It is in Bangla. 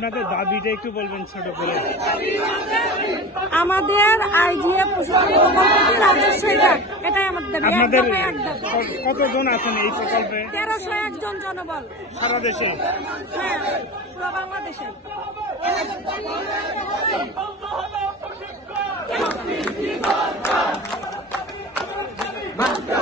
আপনাদের দাবিটা একটু বলবেন ছোট করে। আমাদের আইজিএফ রাজস্ব এটাই আমাদের দাবি। আপনাদের কতজন আছেন এই প্রকল্পে? 1301 জন জনবল সারা দেশে? হ্যাঁ, পুরো বাংলাদেশে। মাত্রা